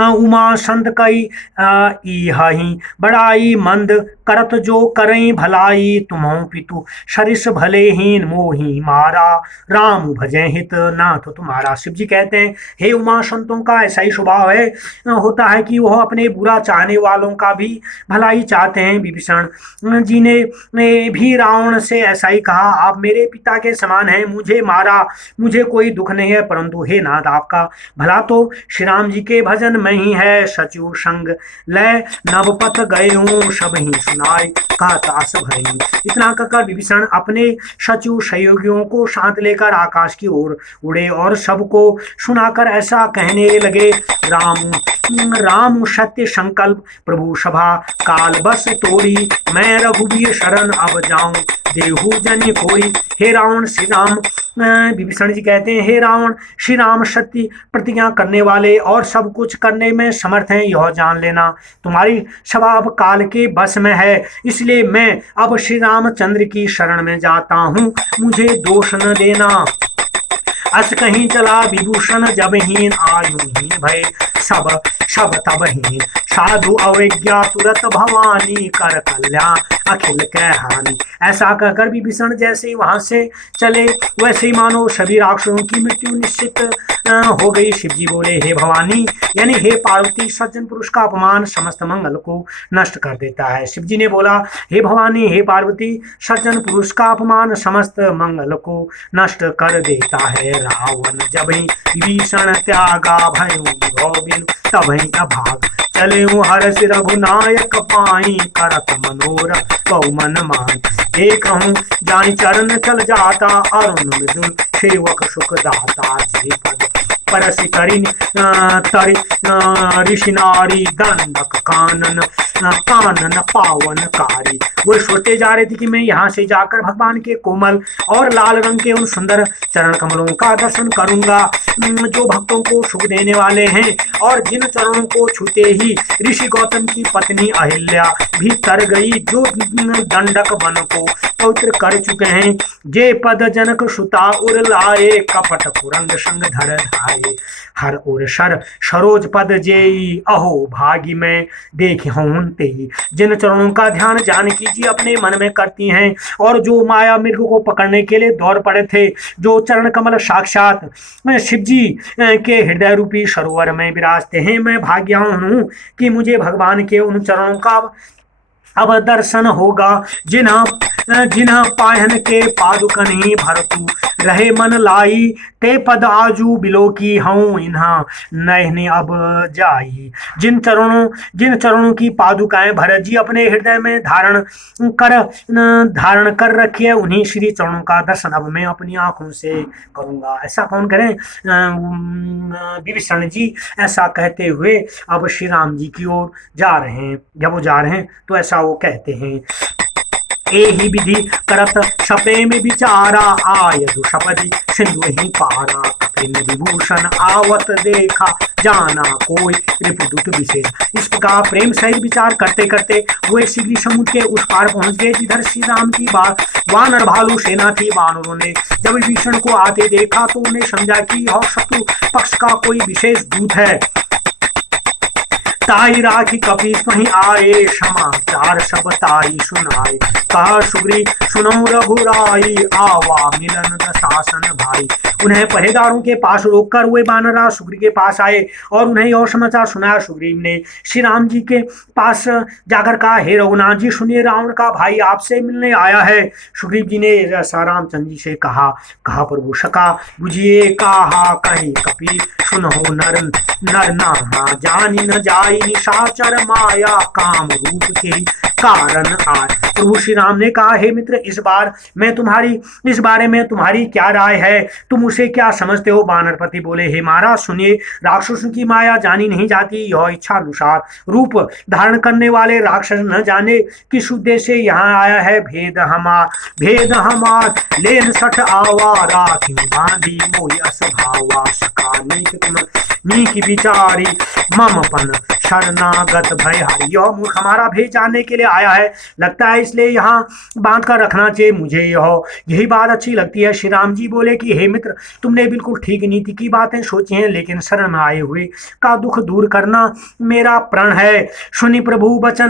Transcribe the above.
उमा संत कई इहाही बड़ाई मंद करत जो करई भलाई तुम्हु पितु सरिस भले हीन मोही मारा राम भजे हित नाथ तुम्हारा। शिव जी कहते हैं हे उमा, संतों का ऐसा ही स्वभाव है, होता है कि वह अपने बुरा चाहने वालों का भी भलाई चाहते हैं। विभीषण जी ने भी रावण से ऐसा ही कहा, आप मेरे पिता के समान हैं, मुझे मारा, मुझे कोई दुख नहीं है, परंतु हे नाथ आपका भला तो श्री राम जी के भजन में ही है। सचिव संग लय नवपथ गए हूँ सब ही सुनाए का तास भरे। इतना कहकर विभीषण अपने सचिव सहयोगियों को साथ लेकर आकाश की ओर उड़े और सबको सुनाकर ऐसा कहने लगे, राम राम सत्य संकल्प प्रभु सभा काल बस तोड़ी, मैं रघुवीर शरण अब जाऊं देहु जन कोई। हे रावण श्री राम, विभीषण जी कहते हैं हे रावण, श्री राम सत्य प्रतिज्ञा करने वाले और सब कुछ करने में समर्थ हैं, यह जान लेना। तुम्हारी सभा अब काल के बस में है, इसलिए मैं अब श्री रामचंद्र की शरण में जाता हूँ, मुझे दोष न देना। अस कहीं चला विभूषण जब हीन आयु हीन भय सब सब तब हीन, साधु अवज्ञा तुरत भवानी कर कल्याण अखिल कह हानि। ऐसा कहकर विभीषण जैसे ही वहां से चले वैसे ही मानो सभी राक्षसों की मृत्यु निश्चित हो गई। शिव जी बोले हे भवानी यानी हे पार्वती, सज्जन पुरुष का अपमान समस्त मंगल को नष्ट कर देता है। शिव जी ने बोला हे भवानी हे पार्वती, सज्जन पुरुष का अपमान समस्त मंगल को नष्ट कर देता है। रावण जब विभीषण त्यागा भयो गोविंद तबहि अभाग, चले हर सिर रघुनायक पाई करत मनोरथ बहु मन मान। एक हूँ जानी चरण चल जाता अरुण मृदुल सेवक सुख दाता, जे पद परसि करिन तरि ऋषि नारी दंडक कानन कानन पावन कारी। वो सोचते जा रहे थे कि मैं यहाँ से जाकर भगवान के कोमल और लाल रंग के उन सुंदर चरण कमलों का दर्शन करूंगा जो भक्तों को सुख देने वाले हैं, और जिन चरणों को छूते ही ऋषि गौतम की पत्नी अहिल्या भी तर गई, जो दंडक वन को पवित्र कर चुके हैं। जे पद जनक सुता उर लाए, कपट कुरंग संग धर धाये, हर ओर सर सरोज पद जेई, अहो भागी में देखे हूं तेई। जिन चरणों का ध्यान जानकी जी अपने मन में करती हैं और जो माया मृग को पकड़ने के लिए दौड़ पड़े थे, जो चरण कमल साक्षात शिव जी के हृदय रूपी सरोवर में विराजते हैं, मैं भाग्यवान हूं कि मुझे भगवान के उन चरणों का अब दर्शन होगा। जिन्ह पायन के पादुकन ही भरतु रहे मन लाई, ते पद आजू बिलो की हूँ इन्हा नयने अब जाई। जिन चरणों की पादुकाएं भरत जी अपने हृदय में धारण कर रखी है, उन्हीं श्री चरणों का दर्शन अब मैं अपनी आंखों से करूंगा। ऐसा कौन करे? विभीषण जी ऐसा कहते हुए अब श्री राम जी की ओर जा रहे हैं। जब वो जा रहे हैं तो ऐसा वो कहते हैं, एहि विधि करत सप्रेम विचारा, आय दुषपति सिंधु ही पारा। कपिन विभूषण आवत देखा, जाना कोई रिपुदूत विशेष। इस प्रकार प्रेम सहित विचार करते करते वो शीघ्र समुद्र के उस पार पहुंच गए जिधर श्री राम की वानर भालू सेना थी। वानरों ने जब विभीषण को आते देखा तो उन्हें समझा कि यह शत्रु पक्ष का कोई विशेष दूत है। ताई राखी कपीस वहीं आए, समाचार सब ताई सुनाए। कहा सुग्री सुनो रघुराई, आवा मिलन दशासन भाई। उन्हें पहरेदारों के पास रोककर वे वानरराज सुग्री के पास आए और उन्हें और समाचार सुनाया। सुग्रीव ने श्री राम जी के पास जाकर कहा, हे रघुनाथ जी सुनिए, रावण का भाई आपसे मिलने आया है। सुग्रीव जी ने ऐसा रामचंद्र जी से कहा प्रभु सका बुझिए कहा कहीं कपी सुनो नर नर नाना जानी न जाई, निशाचर माया काम रूप के कारण आए। प्रभु श्री राम ने कहा, हे मित्र, इस बारे में तुम्हारी क्या राय है? तुम उसे क्या समझते हो? वानरपति बोले, हे महाराज सुनिए, राक्षसों की माया जानी नहीं जाती। यह इच्छा अनुसार रूप धारण करने वाले राक्षस न जाने किस उद्देश्य से यहाँ आया है। भेद हमार लेन सठ आवा, राखी बांधी मोहि असभावा। सका नीक विचारी मम पन शरणागत भय। यह मूर्ख हमारा भेद जानने के लिए आया है। लगता है इसलिए यहाँ बांध कर रखना चाहिए मुझे। यही बात अच्छी लगती है। श्री राम जी बोले कि हे मित्र, तुमने बिल्कुल ठीक नीति की बातें सोची हैं, लेकिन शरण में आए हुए का दुख दूर करना मेरा प्रण है। सुनि प्रभु वचन